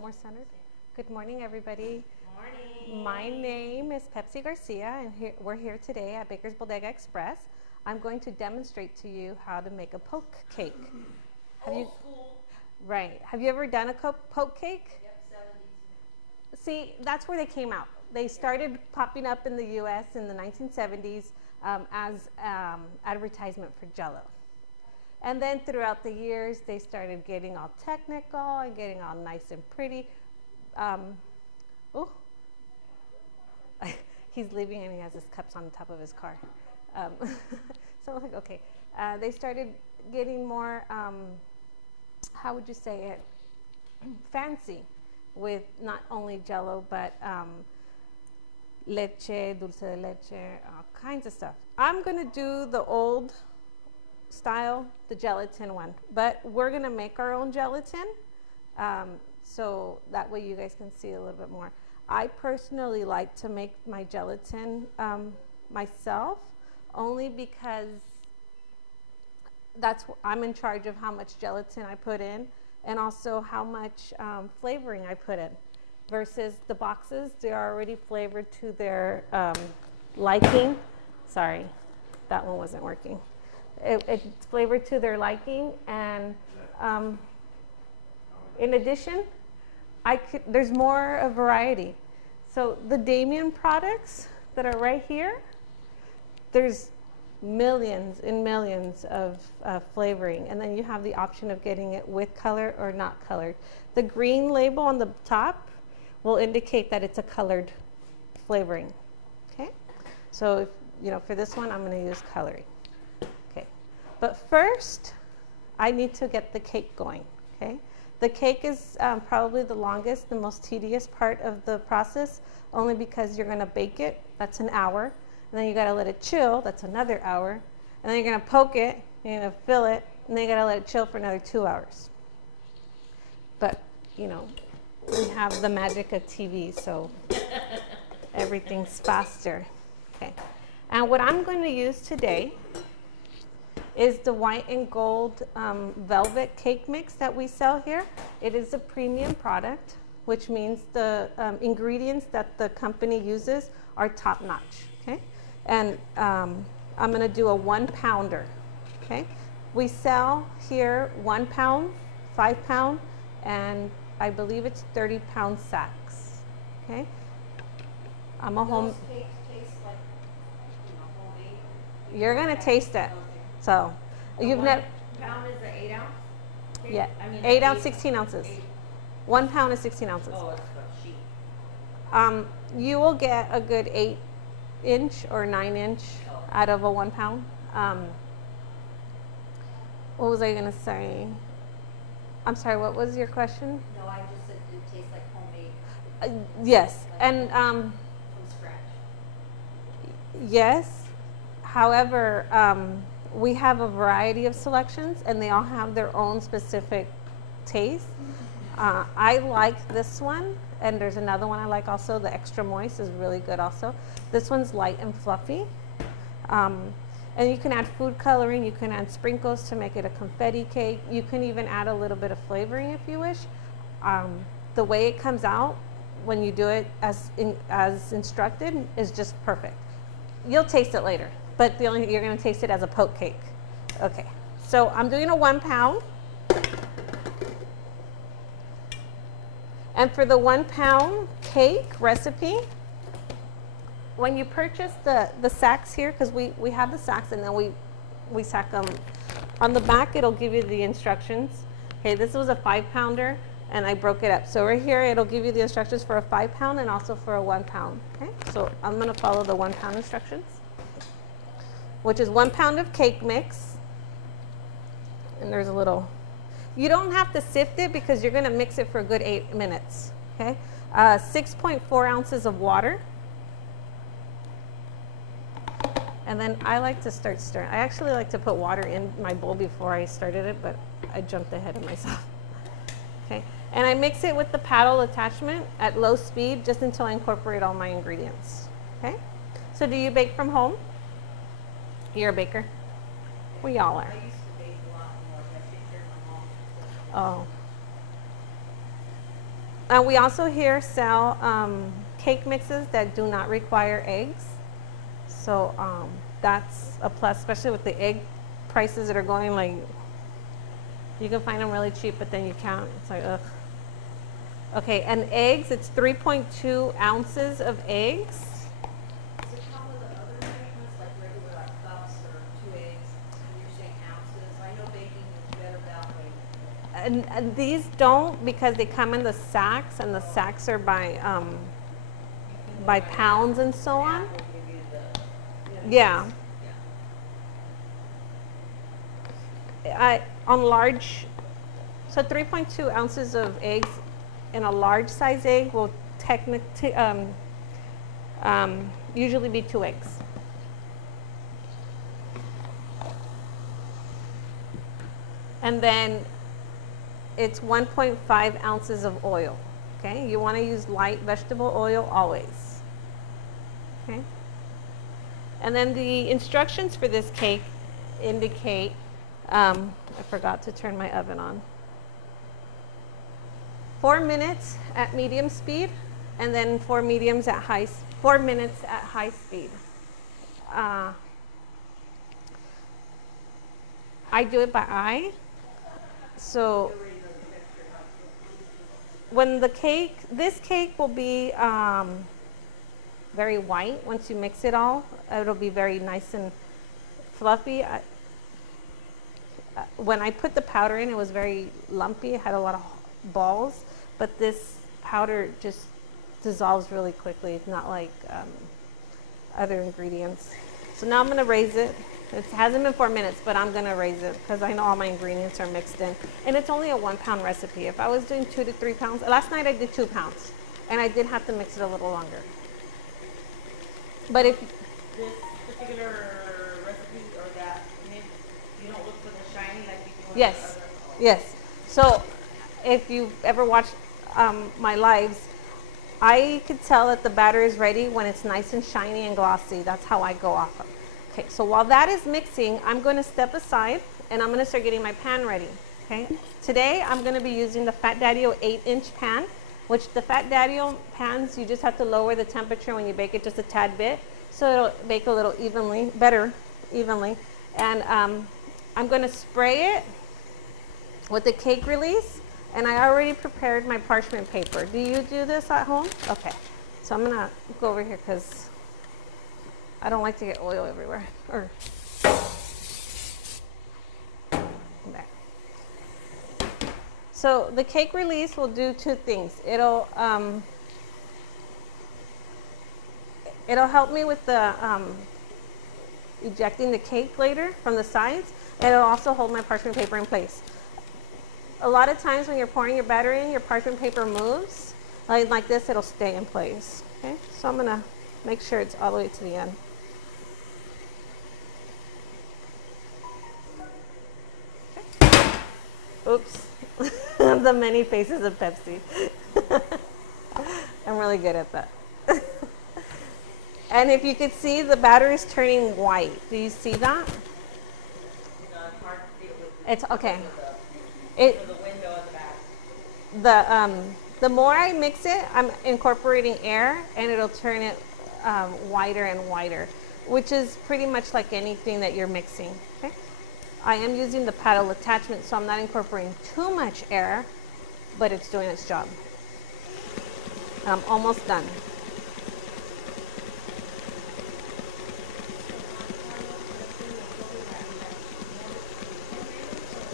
More centered. Good morning, everybody. Morning. My name is Pepsy Garcia, and we're here today at Baker's Bodega Express. I'm going to demonstrate to you how to make a poke cake. Old school. Right. Have you ever done a poke cake? Yep, 70s. See, that's where they came out. They started popping up in the U.S. in the 1970s as advertisement for Jell-O. And then throughout the years, they started getting all technical and getting all nice and pretty. He's leaving and he has his cups on top of his car. So I'm like, okay. They started getting more, how would you say it, fancy with not only Jell-O, but leche, dulce de leche, all kinds of stuff. I'm going to do the old style, the gelatin one, but we're going to make our own gelatin, so that way you guys can see a little bit more. I personally like to make my gelatin myself, only because I'm in charge of how much gelatin I put in and also how much flavoring I put in, versus the boxes. They're already flavored to their liking. Sorry, that one wasn't working. It's flavored to their liking, and in addition, there's more a variety. So the Damien products that are right here, there's millions and millions of flavoring, and then you have the option of getting it with color or not colored. The green label on the top will indicate that it's a colored flavoring. Okay, so if, for this one, I'm going to use coloring. But first, I need to get the cake going, okay? The cake is probably the longest, the most tedious part of the process, only because you're gonna bake it, that's an hour, and then you gotta let it chill, that's another hour, and then you're gonna poke it, you're gonna fill it, and then you gotta let it chill for another 2 hours. But, we have the magic of TV, so everything's faster, okay? And what I'm going to use today is the white and gold velvet cake mix that we sell here. It is a premium product, which means the ingredients that the company uses are top notch, okay? And I'm gonna do a 1 pounder, okay? We sell here 1 pound, 5 pound, and I believe it's 30-pound sacks, okay? I'm a home. Those cakes taste like, homemade. You're gonna taste it. So, you've never. 1 pound is an 8 ounce? Cake? Yeah, I mean, 8 ounce, 16 ounces. 1 pound is 16 ounces. Oh, it's a sheet. You will get a good 8-inch or 9-inch out of a 1 pound. What was I gonna say? I'm sorry, what was your question? No, I just said it tastes like homemade. Yes, like and from scratch. yes. However, we have a variety of selections, and they all have their own specific taste. I like this one, and there's another one I like also. The extra moist is really good also. This one's light and fluffy. And you can add food coloring, you can add sprinkles to make it a confetti cake. You can even add a little bit of flavoring if you wish. The way it comes out when you do it as instructed is just perfect. You'll taste it later, but you're going to taste it as a poke cake. Okay, so I'm doing a 1 pound. And for the 1 pound cake recipe, when you purchase the sacks here, because we have the sacks and then we sack them, on the back it'll give you the instructions. Okay, this was a 5 pounder and I broke it up. So right here it'll give you the instructions for a 5 pound and also for a 1 pound. Okay, so I'm going to follow the 1 pound instructions, which is 1 pound of cake mix. And there's a little, you don't have to sift it because you're going to mix it for a good 8 minutes. Okay, 6.4 ounces of water. And then I like to start stirring. I actually like to put water in my bowl before I started it, but I jumped ahead of myself. Okay, and I mix it with the paddle attachment at low speed just until I incorporate all my ingredients. Okay, so do you bake from home? You're a baker? We all are. I used to bake a lot more. I take care of my mom. Oh. We also here sell cake mixes that do not require eggs. So that's a plus, especially with the egg prices that are going, like, you can find them really cheap, but then you can't. It's like, ugh. Okay, and eggs, it's 3.2 ounces of eggs. Does it come with the other measurements, like regular like cups or 2 eggs? And you're saying ounces. I know baking is better that way. And these don't, because they come in the sacks, and the sacks are by pounds and so on. Will give you the, Yeah. On large, so 3.2 ounces of eggs in a large size egg will technically usually be 2 eggs. And then it's 1.5 ounces of oil. Okay, you want to use light vegetable oil always. Okay, and then the instructions for this cake indicate, I forgot to turn my oven on. 4 minutes at medium speed, and then 4 minutes at high speed. I do it by eye. So when this cake will be very white once you mix it all. It'll be very nice and fluffy. When I put the powder in, it was very lumpy. It had a lot of balls, but this powder just dissolves really quickly. It's not like other ingredients. So now I'm going to raise it. It hasn't been 4 minutes, but I'm going to raise it because I know all my ingredients are mixed in. And it's only a 1 pound recipe. If I was doing 2 to 3 pounds, last night I did 2 pounds, and I did have to mix it a little longer. But if this particular recipe or that mix, you don't look for the shiny like you do in yes, the other? yes. So if you've ever watched my lives, I could tell that the batter is ready when it's nice and shiny and glossy. That's how I go off of. Okay, so while that is mixing, I'm going to step aside and I'm going to start getting my pan ready. Okay, today I'm going to be using the Fat Daddy-O 8-inch pan, which the Fat Daddy-O pans, you just have to lower the temperature when you bake it just a tad bit, so it'll bake a little better evenly. And I'm going to spray it with the cake release, and I already prepared my parchment paper. Do you do this at home? Okay, so I'm going to go over here because I don't like to get oil everywhere. Or there. So the cake release will do 2 things. It'll help me with the ejecting the cake later from the sides, and it'll also hold my parchment paper in place. A lot of times when you're pouring your batter in, your parchment paper moves. Like this, it'll stay in place. Okay, so I'm gonna make sure it's all the way to the end. Okay. Oops, the many faces of Pepsi. I'm really good at that. And if you could see, the batter is turning white. Do you see that? It's hard to see it with It's okay. the window at the back. The more I mix it, I'm incorporating air, and it'll turn it whiter and whiter, which is pretty much like anything that you're mixing. Okay? I am using the paddle attachment, so I'm not incorporating too much air, but it's doing its job. I'm almost done.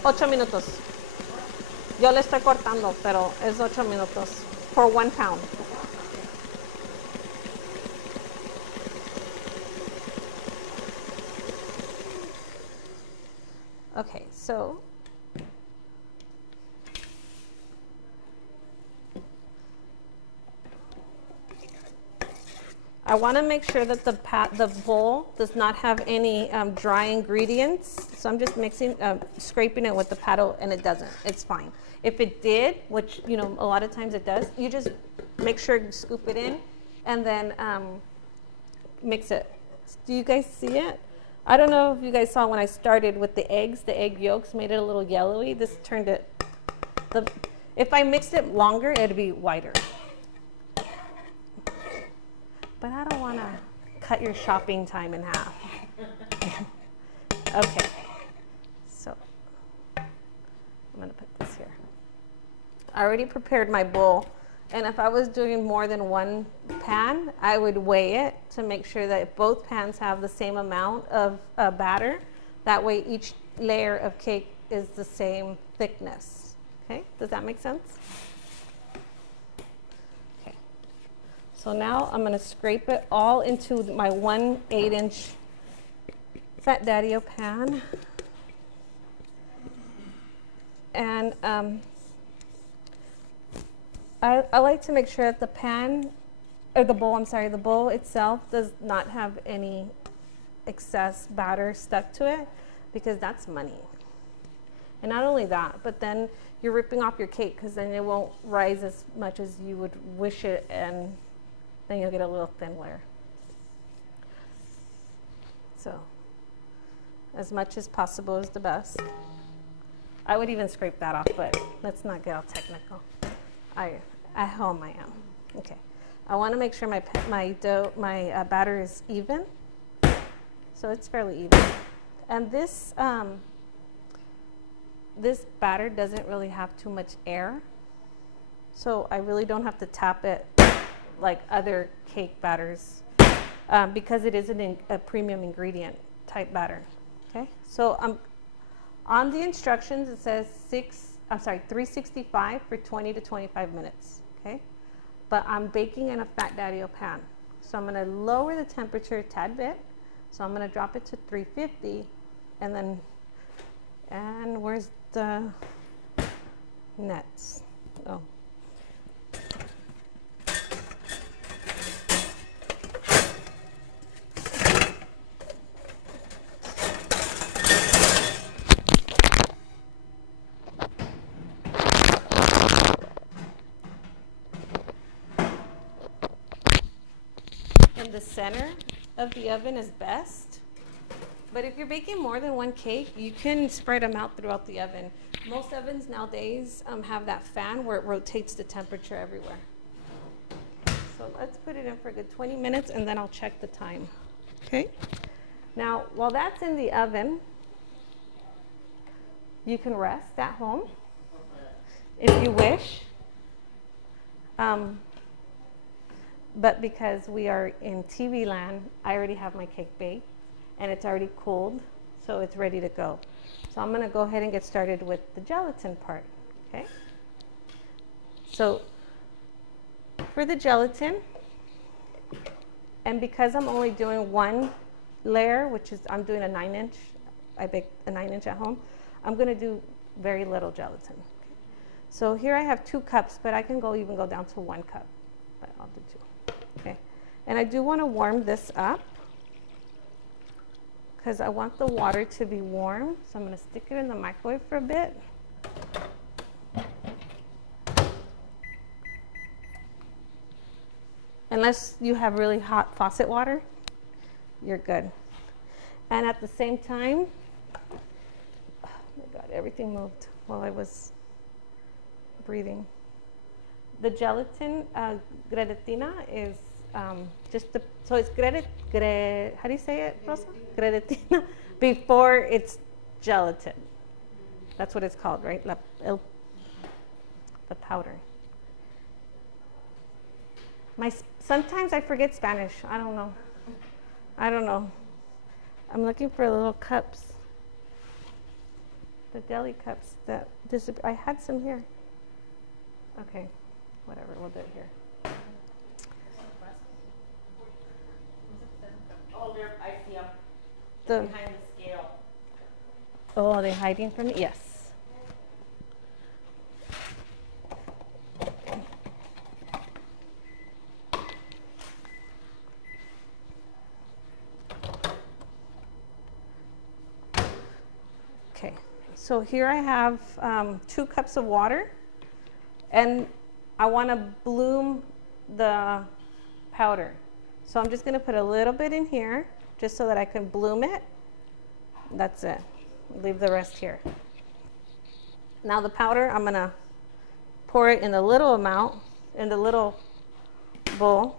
Ocho minutos. Yo le estoy cortando, pero es 8 minutos for 1 pound. Okay, so I want to make sure that the bowl does not have any dry ingredients. So I'm just scraping it with the paddle, and it doesn't. It's fine. If it did, which a lot of times it does, you just make sure to scoop it in, and then mix it. Do you guys see it? I don't know if you guys saw when I started with the eggs. The egg yolks made it a little yellowy. This turned it. If I mixed it longer, it'd be whiter. But I don't want to cut your shopping time in half. Okay, so I'm going to put this here. I already prepared my bowl, and if I was doing more than one pan, I would weigh it to make sure that both pans have the same amount of batter. That way each layer of cake is the same thickness. Okay, does that make sense? Okay, so now I'm going to scrape it all into my 1 8-inch Fat Daddy-O pan. And I like to make sure that the pan, or the bowl, I'm sorry, the bowl itself does not have any excess batter stuck to it, because that's money. And not only that, but then you're ripping off your cake, because then it won't rise as much as you would wish it, and then you'll get a little thin layer. So as much as possible is the best. I would even scrape that off, but let's not get all technical. At home I am. Okay. I want to make sure my batter is even. So it's fairly even. And this batter doesn't really have too much air. So I really don't have to tap it like other cake batters because it is a premium ingredient type batter. Okay. So on the instructions it says 365 for 20 to 25 minutes. Okay. But I'm baking in a Fat Daddy-O pan. So I'm going to lower the temperature a tad bit. So I'm going to drop it to 350, and where's the nets? Oh. The center of the oven is best, but if you're baking more than one cake, you can spread them out throughout the oven. Most ovens nowadays have that fan where it rotates the temperature everywhere. So let's put it in for a good 20 minutes, and then I'll check the time. Okay. Now, while that's in the oven, you can rest at home if you wish. But because we are in TV land, I already have my cake baked, and it's already cooled, so it's ready to go. So I'm going to go ahead and get started with the gelatin part. Okay. So for the gelatin, and because I'm only doing one layer, which is I'm doing a 9-inch, I baked a 9-inch at home, I'm going to do very little gelatin. So here I have 2 cups, but I can even go down to 1 cup, but I'll do 2. Okay, and I do want to warm this up because I want the water to be warm. So I'm going to stick it in the microwave for a bit. Unless you have really hot faucet water, you're good. And at the same time, oh my God, everything moved while I was breathing. The gelatin, gredetina, is so it's how do you say it, Rosa? Gredetina, before it's gelatin. That's what it's called, right? The powder. Sometimes I forget Spanish. I don't know. I'm looking for little cups. The deli cups that disappear. I had some here. Okay. Whatever, we'll do it here. Oh, there, I see them. Behind the scale. Oh, are they hiding from me? Yes. Okay, so here I have 2 cups of water. And I want to bloom the powder. So I'm just going to put a little bit in here just so that I can bloom it. That's it. Leave the rest here. Now the powder, I'm going to pour it in the little amount, in the little bowl.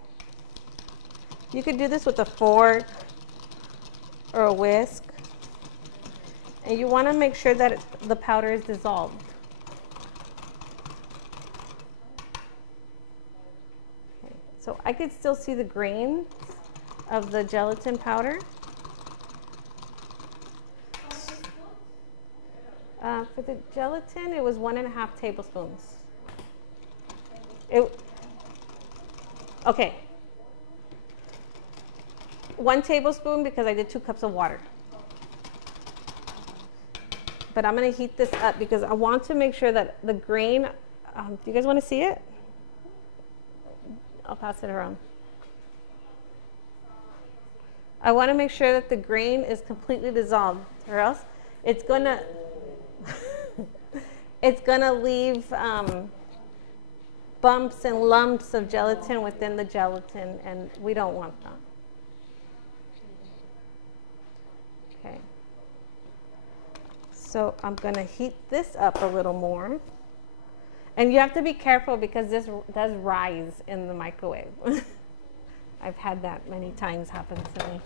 You could do this with a fork or a whisk. And you want to make sure that the powder is dissolved. Okay. So I could still see the grains of the gelatin powder. For the gelatin, it was 1.5 tablespoons. Okay. 1 tablespoon because I did 2 cups of water. But I'm going to heat this up because I want to make sure that the grain, do you guys want to see it? I'll pass it around. I want to make sure that the grain is completely dissolved, or else it's going to it's going to leave bumps and lumps of gelatin within the gelatin, and we don't want that. Okay. So I'm going to heat this up a little more. And you have to be careful because this does rise in the microwave. I've had that many times happen to me.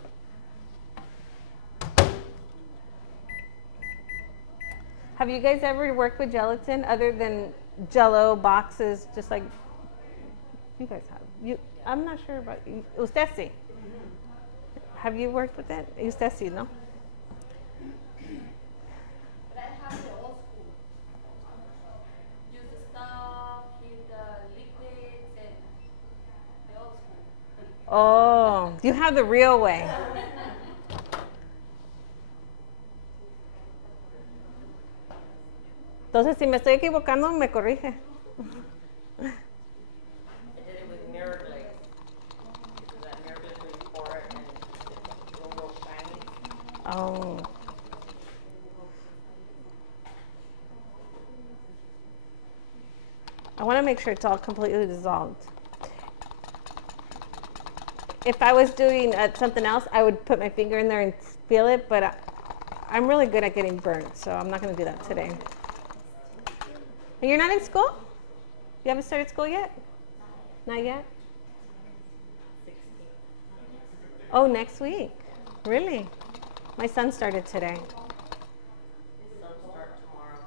Have you guys ever worked with gelatin other than Jell-O boxes, just like you guys have? I'm not sure about you. Usted sí. Have you worked with it? Usted sí, no? But I have the old school. Use the stuff, keep the liquids, and the old school. Oh, you have the real way. Entonces, si me estoy equivocando, me corrige. I did it with mirror glaze. Because that mirror glaze, when you pour it, and it's real shiny. Oh. I want to make sure it's all completely dissolved. If I was doing something else, I would put my finger in there and feel it, but I'm really good at getting burnt, so I'm not going to do that today. And you're not in school? You haven't started school yet? Not yet? 16. Oh, next week. Really? My son started today. Some start tomorrow.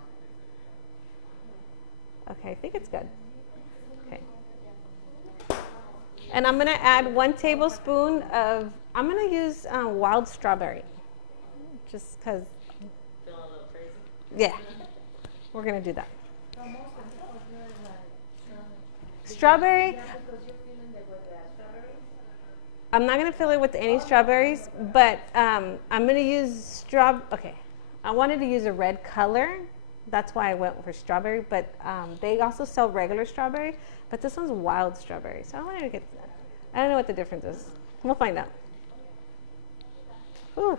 Okay, I think it's good. Okay. And I'm going to add 1 tablespoon of, I'm going to use wild strawberry. Just because. Feeling a little crazy? Yeah. We're going to do that. Strawberry. I'm not going to fill it with any strawberries, but I'm going to use okay. I wanted to use a red color. That's why I went for strawberry, but they also sell regular strawberry, but this one's wild strawberry. So I wanted to get that. I don't know what the difference is. We'll find out. Whew.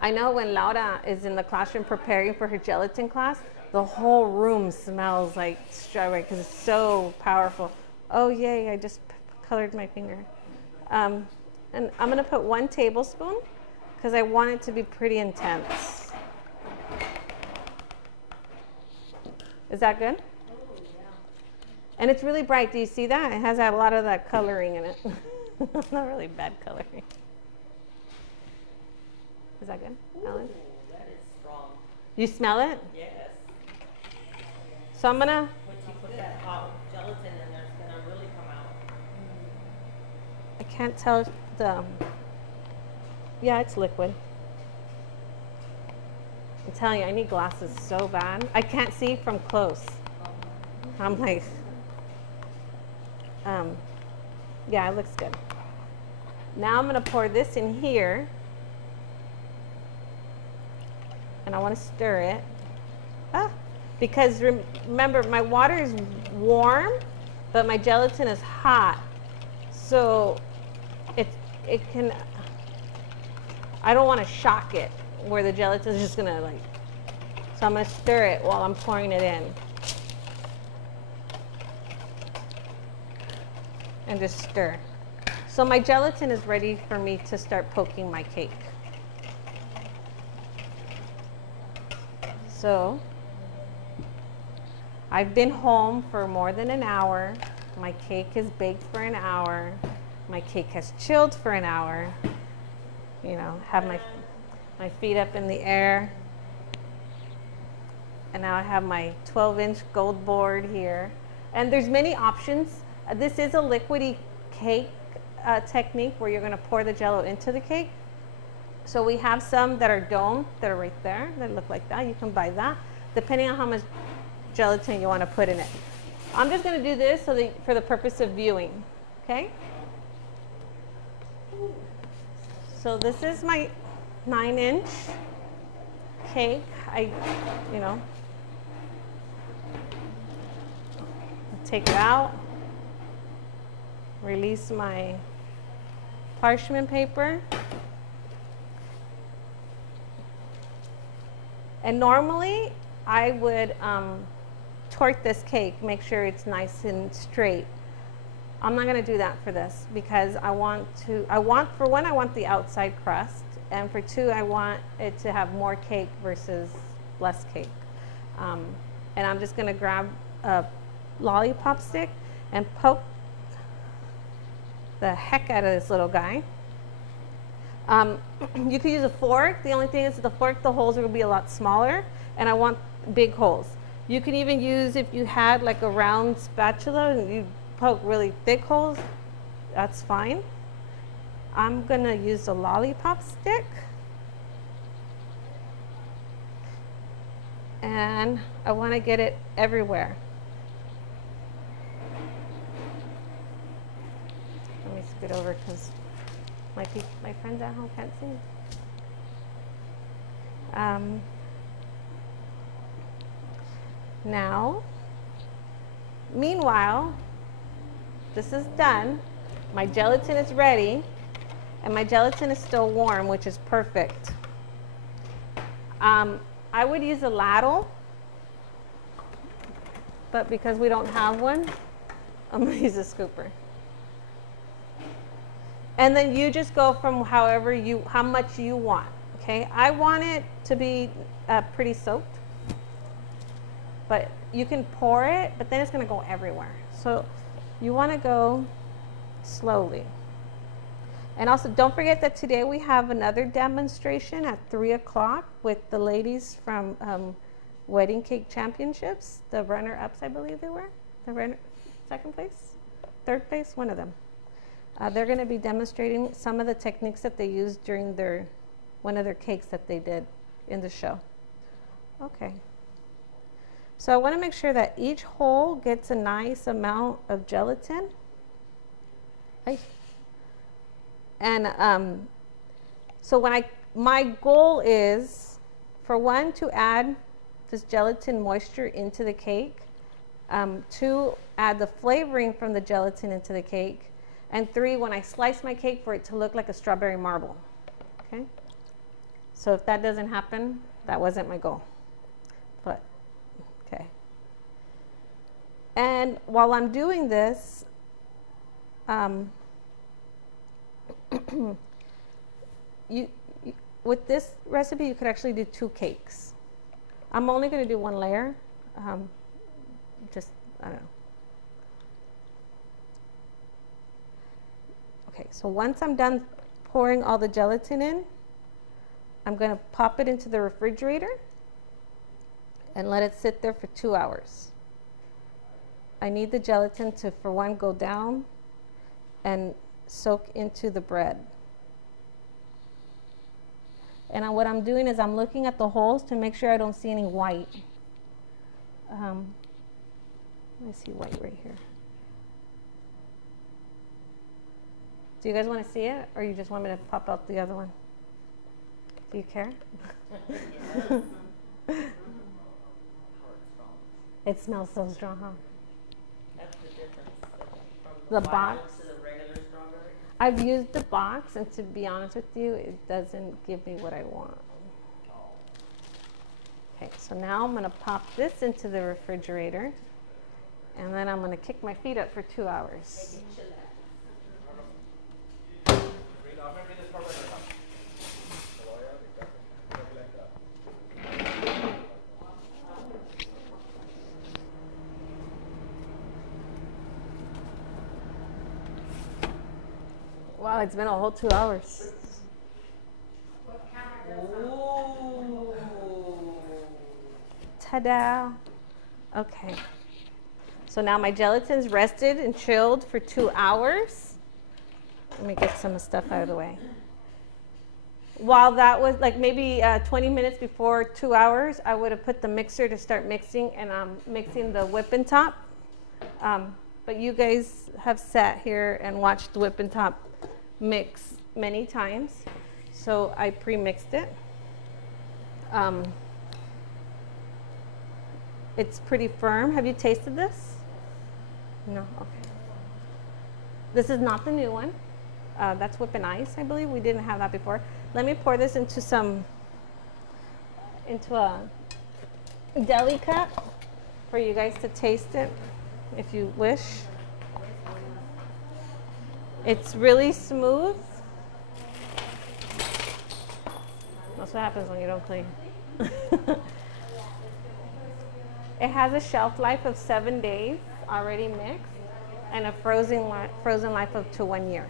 I know when Laura is in the classroom preparing for her gelatin class, the whole room smells like strawberry because it's so powerful. Oh, yay, I just colored my finger. And I'm going to put 1 tablespoon because I want it to be pretty intense. Is that good? Oh, yeah. And it's really bright. Do you see that? It has a lot of that coloring in it. Not really bad coloring. Is that good, Alan? Ooh, that is strong. You smell it? Yes. So I'm going to... Once you put that hot gelatin in there, it's going to really come out. I can't tell if the... Yeah, it's liquid. I'm telling you, I need glasses so bad. I can't see from close. I'm like... yeah, it looks good. Now I'm going to pour this in here. And I want to stir it. Because remember, my water is warm, but my gelatin is hot. So it can, I don't want to shock it where the gelatin is just going to like, so I'm going to stir it while I'm pouring it in. And just stir. So my gelatin is ready for me to start poking my cake. So I've been home for more than an hour. My cake is baked for an hour. My cake has chilled for an hour. You know, have my feet up in the air. And now I have my 12-inch gold board here. And there's many options. This is a liquidy cake technique where you're going to pour the Jell-O into the cake. So we have some that are domed that are right there that look like that. You can buy that depending on how much gelatin you want to put in it. I'm just going to do this so that for the purpose of viewing. Okay? So this is my 9-inch cake. You know, take it out, release my parchment paper. And normally I would torque this cake, make sure it's nice and straight. I'm not going to do that for this because for one, I want the outside crust, and for two, I want it to have more cake versus less cake. And I'm just going to grab a lollipop stick and poke the heck out of this little guy. You could use a fork. The only thing is with the fork, the holes are going to be a lot smaller, and I want big holes. You can even use, if you had like a round spatula and you poke really thick holes, that's fine. I'm going to use the lollipop stick. And I want to get it everywhere. Let me scoot over because my friends at home can't see. Now, meanwhile, this is done. My gelatin is ready, and my gelatin is still warm, which is perfect. I would use a ladle, but because we don't have one, I'm going to use a scooper. And then you just go from how much you want. Okay, I want it to be pretty soaked, but you can pour it, but then it's going to go everywhere. So you want to go slowly. And also, don't forget that today we have another demonstration at 3 o'clock with the ladies from Wedding Cake Championships, the runner-ups, I believe they were, second place, third place, one of them. They're going to be demonstrating some of the techniques that they used during one of their cakes that they did in the show. Okay. So I want to make sure that each hole gets a nice amount of gelatin. And so my goal is for one, to add this gelatin moisture into the cake, two, add the flavoring from the gelatin into the cake, and three, when I slice my cake, for it to look like a strawberry marble. Okay? So if that doesn't happen, that wasn't my goal. But, okay. And while I'm doing this, with this recipe, you could actually do 2 cakes. I'm only going to do 1 layer. I don't know. Okay, so once I'm done pouring all the gelatin in, I'm going to pop it into the refrigerator and let it sit there for 2 hours. I need the gelatin to, for one, go down and soak into the bread. And what I'm doing is I'm looking at the holes to make sure I don't see any white. I see white right here. Do you guys want to see it, or you just want me to pop out the other one? Do you care? Yes. It smells so strong, huh? That's the difference from The vinyl box. to the regular strawberry. I've used the box, and to be honest with you, it doesn't give me what I want. Okay, so now I'm going to pop this into the refrigerator, and then I'm going to kick my feet up for 2 hours. Wow, it's been a whole 2 hours. Ooh. Ta-da. Okay. So now my gelatin's rested and chilled for 2 hours. Let me get some stuff out of the way. While that was like maybe 20 minutes before 2 hours, I would have put the mixer to start mixing, and I'm mixing the whipping top. But you guys have sat here and watched the whipping top mix many times. So I pre-mixed it. It's pretty firm. Have you tasted this? No? Okay. This is not the new one. That's whipping ice, I believe. We didn't have that before. Let me pour this into a deli cup for you guys to taste it if you wish. It's really smooth. That's what happens when you don't clean. It has a shelf life of 7 days already mixed, and a frozen life of to 1 year.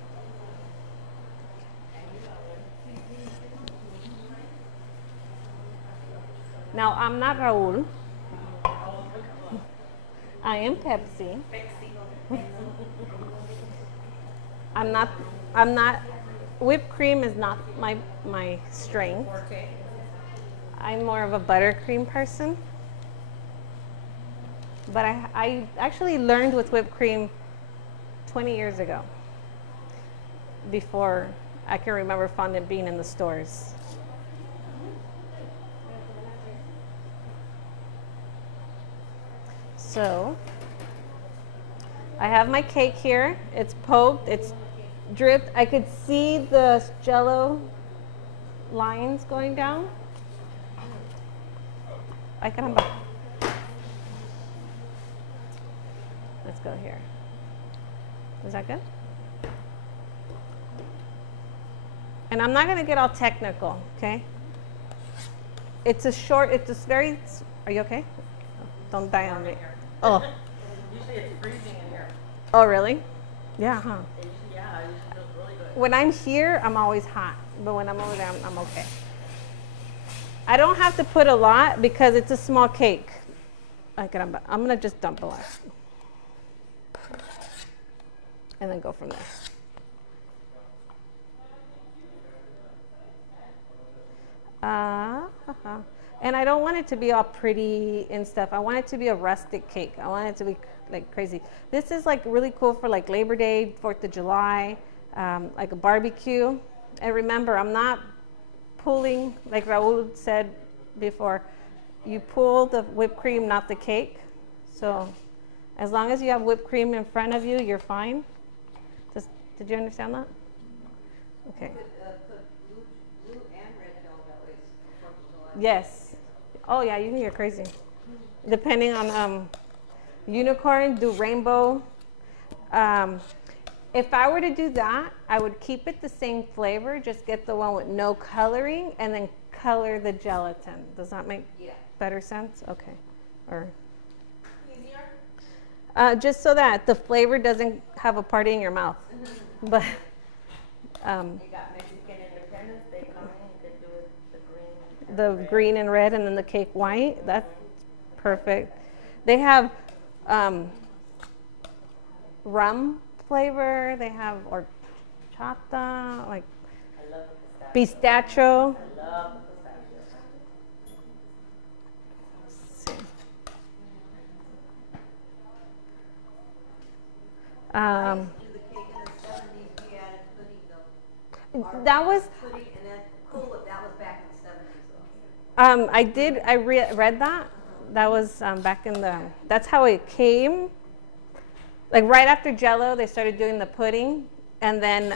Now, I'm not Raul. I am Pepsi. I'm not, whipped cream is not my strength. I'm more of a buttercream person. But I actually learned with whipped cream 20 years ago, before I can remember fondant being in the stores. So I have my cake here. It's poked, it's dripped. I could see the Jell-O lines going down. Ay, caramba. Let's go here. Is that good? And I'm not going to get all technical, okay? It's very, are you okay? Don't die on me. Oh. Usually it's freezing in here. Oh, really? Yeah, huh? Yeah, it usually feels really good. When I'm here, I'm always hot. But when I'm over there, I'm okay. I don't have to put a lot because it's a small cake. I'm going to just dump a lot. And then go from there. And I don't want it to be all pretty and stuff. I want it to be a rustic cake. I want it to be like crazy. This is like really cool for like Labor Day, 4th of July, like a barbecue. And remember, I'm not pulling, like Raul said before, you pull the whipped cream, not the cake. So as long as you have whipped cream in front of you, you're fine. Did you understand that? Okay. Put blue and red velvet with 4th of July. Yes. Oh yeah, you can get crazy. Depending on unicorn, do rainbow. If I were to do that, I would keep it the same flavor, just get the one with no coloring and then color the gelatin. Does that make better sense? Okay. Or just so that the flavor doesn't have a party in your mouth. But You got Mexican Independence Day coming. You could do it the green and red and then the cake white. That's perfect. They have rum flavor. They have horchata, like I love the pistachio. I love the pistachio. Do the cake in the 70s, we added pudding though. That was Pudding and then cool it, that was back in the 70s though. I read that. That was back in that's how it came. Like right after Jell-O, they started doing the pudding, and then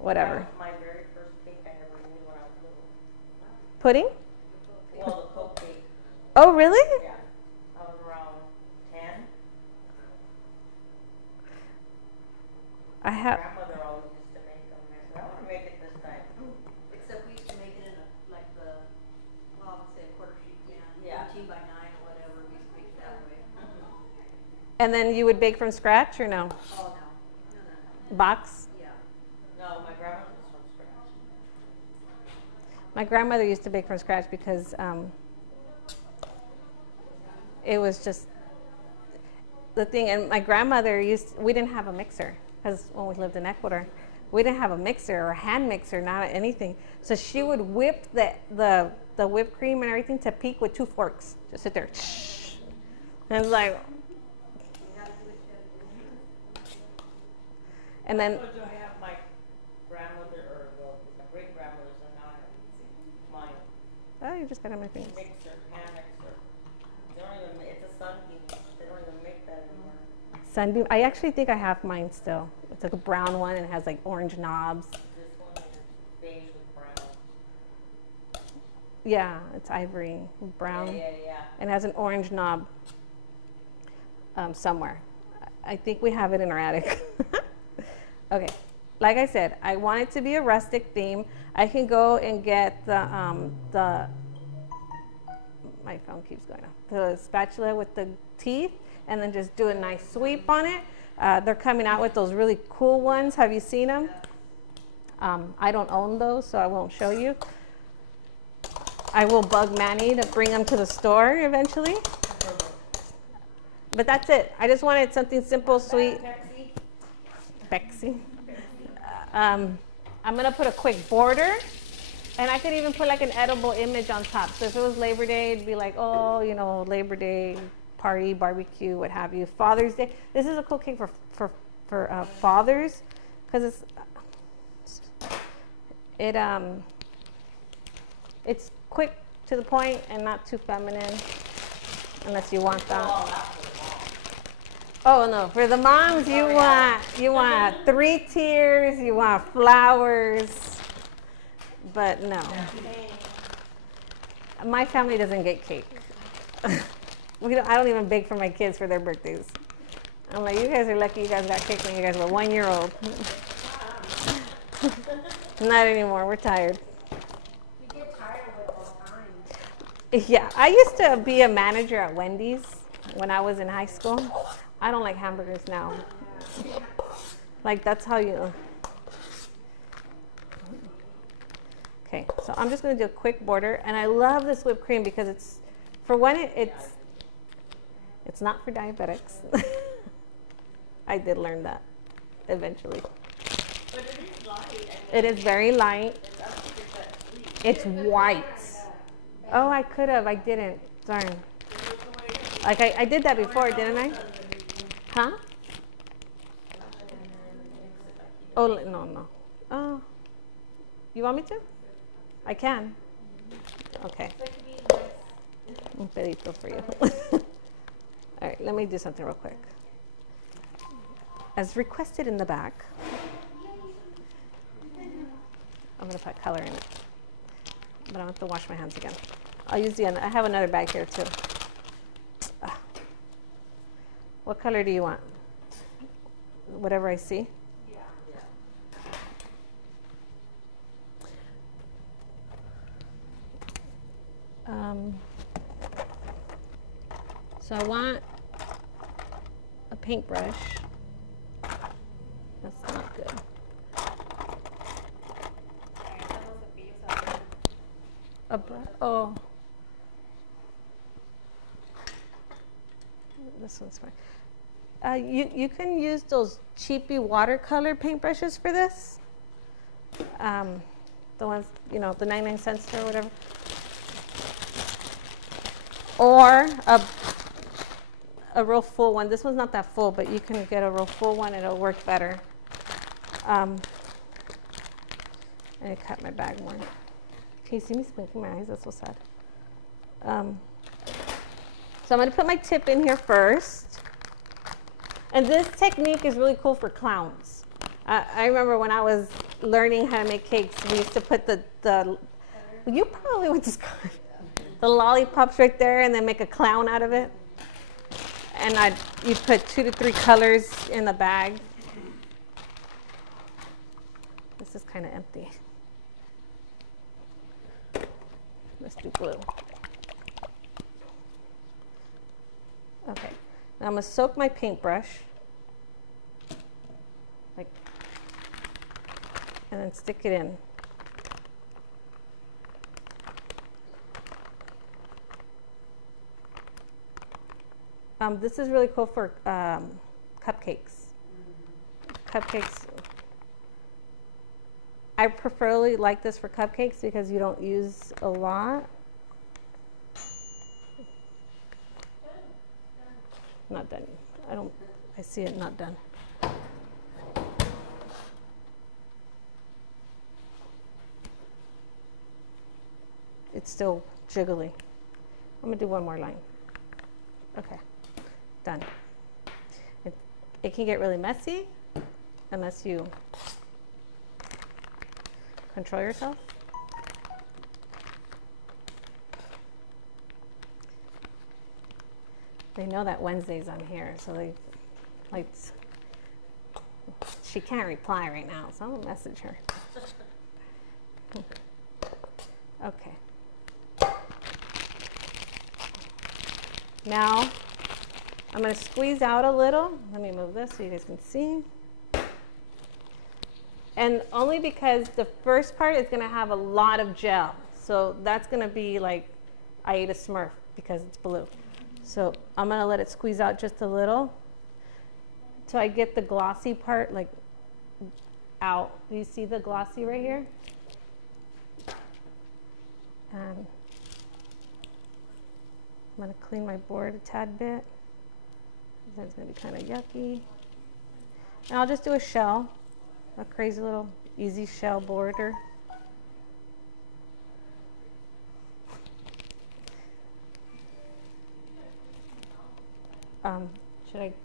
whatever. That was my very first cake I ever made when I was little. Pudding? Well, the Coke cake. Oh, really? Yeah. I was around 10. I have. Grandmother always used to make them. I said, I want to make it this time. Except we used to make it in like say a quarter sheet pan, Yeah. 18 by 9 or whatever, we used to make it that way. And then you would bake from scratch or no? Oh, no. box. Yeah. No, my grandma was from scratch. My grandmother used to bake from scratch because it was just the thing. And my grandmother we didn't have a mixer because when we lived in Ecuador, we didn't have a mixer or a hand mixer, not anything. So she would whip the whipped cream and everything to peak with 2 forks. Just sit there. And it's like, and then I told you I have my grandmother, or well, my great grandmother's, and now I have mine. oh, you just got on my fingers. Mixer, hand mixer. They don't even, it's a Sunbeam. They don't even make that anymore. Sunbeam. I actually think I have mine still. It's like a brown one and it has like orange knobs. This one is beige with brown. Yeah, it's ivory brown. Yeah. And it has an orange knob somewhere. I think we have it in our attic. Okay, like I said, I want it to be a rustic theme. I can go and get my phone keeps going off, the spatula with the teeth, and then just do a nice sweep on it. They're coming out with those really cool ones. Have you seen them? I don't own those, so I won't show you. I will bug Manny to bring them to the store eventually. But that's it. I just wanted something simple, sweet. Pepsy. I'm gonna put a quick border, and I could even put like an edible image on top. So if it was Labor Day, it'd be like, oh, you know, Labor Day party, barbecue, what have you. Father's Day. This is a cool cake for fathers, because it's quick to the point and not too feminine, unless you want that. Oh no, for the moms, you want 3 tiers, you want flowers, but no. My family doesn't get cake. I don't even bake for my kids for their birthdays. I'm like, you guys are lucky you guys got cake when you guys were 1 year old. Not anymore, we're tired. You get tired of it all the time. Yeah, I used to be a manager at Wendy's when I was in high school. I don't like hamburgers now. Like, that's how you... Okay, so I'm just going to do a quick border. And I love this whipped cream because it's, for one, it's not for diabetics. I did learn that eventually. But it is light. It is very light. It's white. Oh, I could have. I didn't. Darn. Like, I did that before, didn't I? Huh? Oh, no. Oh. You want me to? I can. Okay. Un pedito for you. All right, let me do something real quick. As requested in the back, I'm going to put color in it. But I have to wash my hands again. I'll use I have another bag here too. What color do you want? Whatever I see. So I want a paintbrush. That's not good. Oh. This one's fine. You can use those cheapy watercolor paintbrushes for this. The ones, you know, the 99 cents or whatever. Or a real full one. This one's not that full, but you can get a real full one and it'll work better. I cut my bag more. Can you see me squinting my eyes? That's so sad. So I'm going to put my tip in here first. And this technique is really cool for clowns. I remember when I was learning how to make cakes, we used to put you probably went to school, the lollipops right there and then make a clown out of it. And you put 2 to 3 colors in the bag. This is kind of empty. Let's do blue. Okay, now I'm gonna soak my paintbrush, like and then stick it in. This is really cool for cupcakes. Cupcakes. I preferably like this for cupcakes because you don't use a lot. Not done. I see it not done. It's still jiggly. I'm gonna do one more line. Okay, done. It can get really messy unless you control yourself. They know that Wednesday's on here, so they like. She can't reply right now, so I'm gonna message her. Okay. Now I'm going to squeeze out a little. Let me move this so you guys can see. And only because the first part is going to have a lot of gel. So that's going to be like I ate a Smurf because it's blue. So I'm going to let it squeeze out just a little till I get the glossy part like out. Do you see the glossy right here? And I'm going to clean my board a tad bit. That's going to be kind of yucky. And I'll just do a shell, a crazy little easy shell border.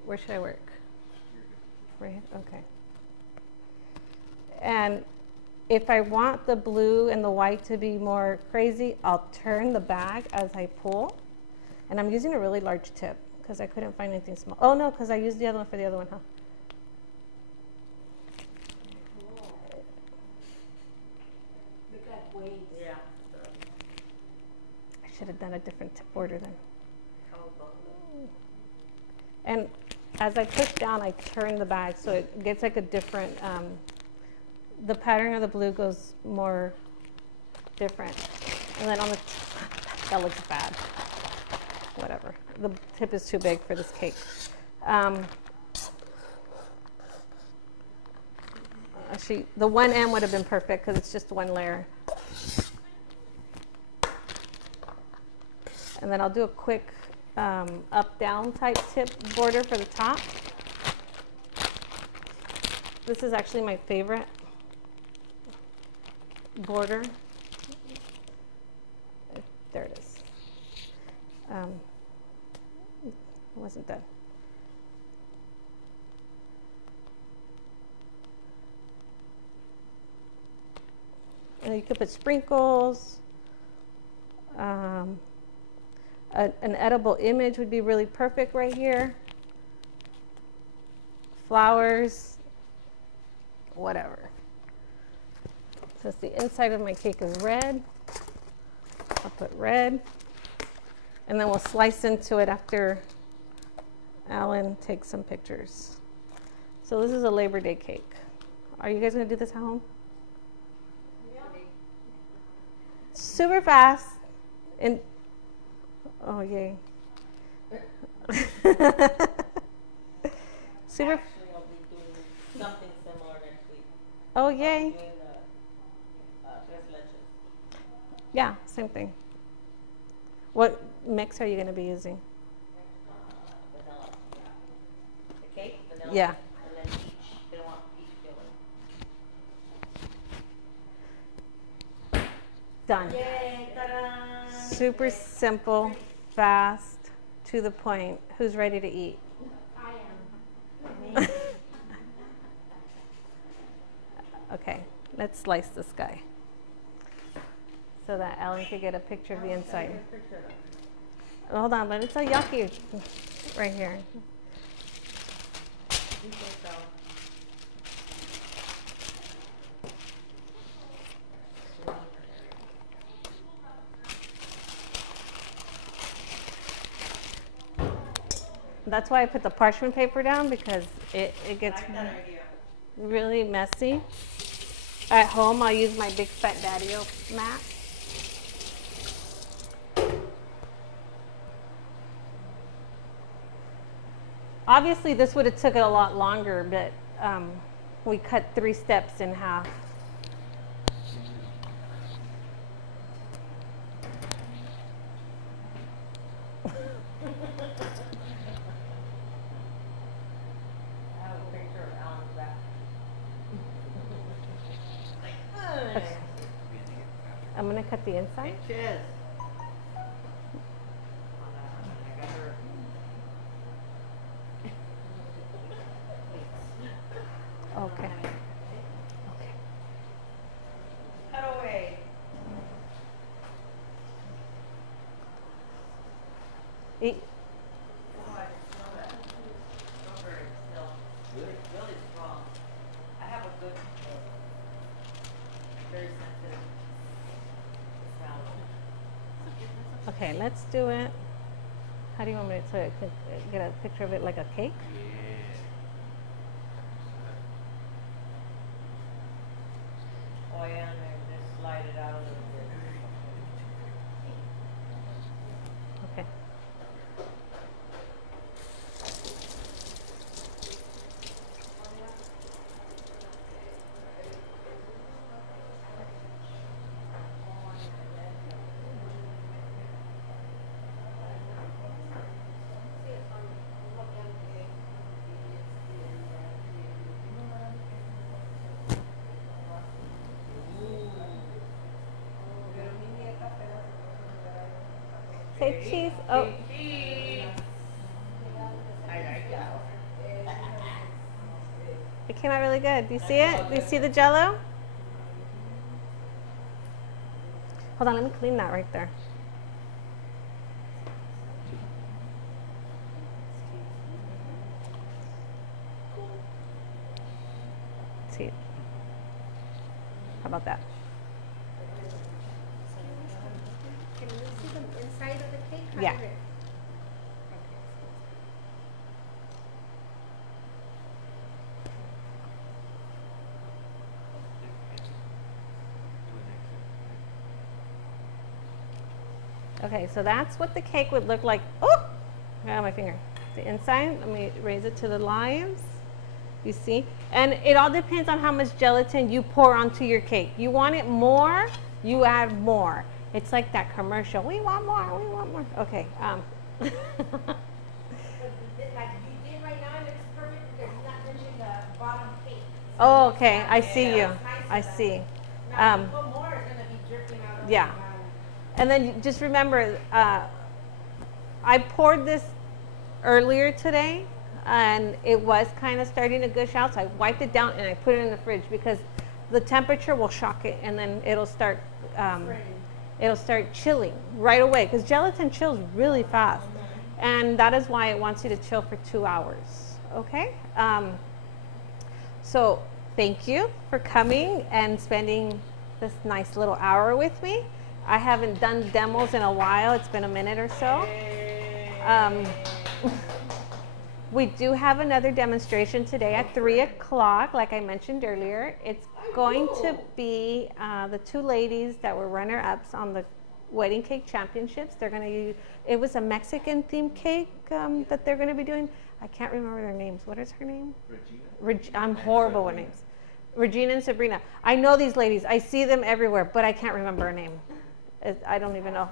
Where should I work? Right here? Okay. And if I want the blue and the white to be more crazy, I'll turn the bag as I pull. And I'm using a really large tip because I couldn't find anything small. Oh no, because I used the other one for the other one, huh? Cool. Look at waves. Yeah. I should have done a different tip border then. Oh, And as I push down, I turn the bag so it gets like a different, the pattern of the blue goes more different. And then on the, that looks bad. Whatever. The tip is too big for this cake. Actually, the one end would have been perfect because it's just one layer. And then I'll do a quick up-down type tip border for the top. This is actually my favorite border. There it is. It wasn't done. And you could put sprinkles. An edible image would be really perfect right here. Flowers, whatever. Since the inside of my cake is red, I'll put red. And then we'll slice into it after Alan takes some pictures. So this is a Labor Day cake. Are you guys gonna do this at home? Yeah. Super fast. And oh yay. Super. Actually, I'll be doing something similar next week. Oh I'll be yay. doing the tres leches. Yeah, same thing. What mix are you going to be using? Vanilla. The cake, vanilla. Yeah. And then peach. They don't want peach filling. Done. Yay, ta-da! Super simple, fast, to the point. Who's ready to eat? I am. Okay, let's slice this guy so that Ellen could get a picture of the inside. Hold on, but it's so yucky right here. You think so? That's why I put the parchment paper down because it gets I like that idea. really messy. At home, I'll use my Big Fat Daddy-O mat. Obviously, this would have took it a lot longer, but we cut 3 steps in half. I have a picture of Alan's back. Okay. I'm gonna cut the inside. Cheers. I got her. Okay. Okay. Cut away. Eat. Oh, I can smell that. Strawberry still. Really strong. I have a good, very sensitive smell. Okay, let's do it. How do you want me to get a picture of it like a cake? Oh yeah, and then just slide it out a little bit. Okay. Say cheese. Oh, Cheese. I like that. it came out really good. Do you see it? Do you see the jello? Hold on, let me clean that right there. See. How about that? Can we see the inside of the cake? How Yeah. is it? Okay, so that's what the cake would look like. Oh, I got my finger. The inside, let me raise it to the lines. You see? And it all depends on how much gelatin you pour onto your cake. You want it more, you add more. It's like that commercial. We want more, we want more. Okay. Like you did right now, it looks perfect because you're not touching the bottom cake. Oh, okay. I see you. I see. Now, if you put more, it's going to be dripping out of Yeah. the bottom. And then just remember, I poured this earlier today, and it was kind of starting to gush out, so I wiped it down and I put it in the fridge because the temperature will shock it, and then it'll start chilling right away because gelatin chills really fast, and that is why it wants you to chill for 2 hours. Okay. So thank you for coming and spending this nice little hour with me. I haven't done demos in a while. It's been a minute or so. We do have another demonstration today at 3 o'clock, like I mentioned earlier. It's going to be the 2 ladies that were runner-ups on the wedding cake championships. They're going to use, it was a Mexican themed cake that they're going to be doing. I can't remember their names. What is her name? Regina. I'm horrible with names. Regina and Sabrina. I know these ladies. I see them everywhere, but I can't remember her name. I don't even know.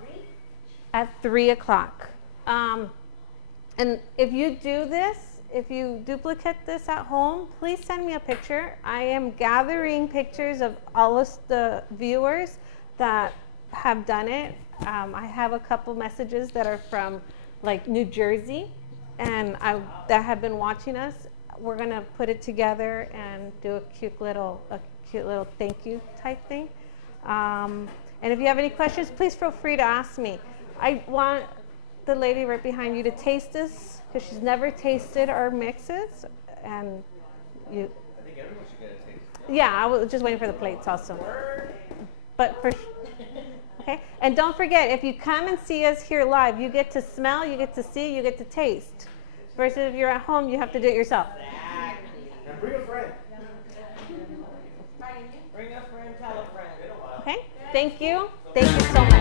At 3 o'clock. And if you do this, if you duplicate this at home, please send me a picture. I am gathering pictures of all of the viewers that have done it. I have a couple messages that are from like New Jersey and that have been watching us. We're gonna put it together and do a cute little thank you type thing. And if you have any questions, please feel free to ask me. I want the lady right behind you to taste this because she's never tasted our mixes, and you. I think everyone should get a taste. Yeah, I was just waiting for the plates also. But for okay, and don't forget, if you come and see us here live, you get to smell, you get to see, you get to taste. Versus if you're at home, you have to do it yourself. And bring a friend. Bring a Thank you. Thank you so much.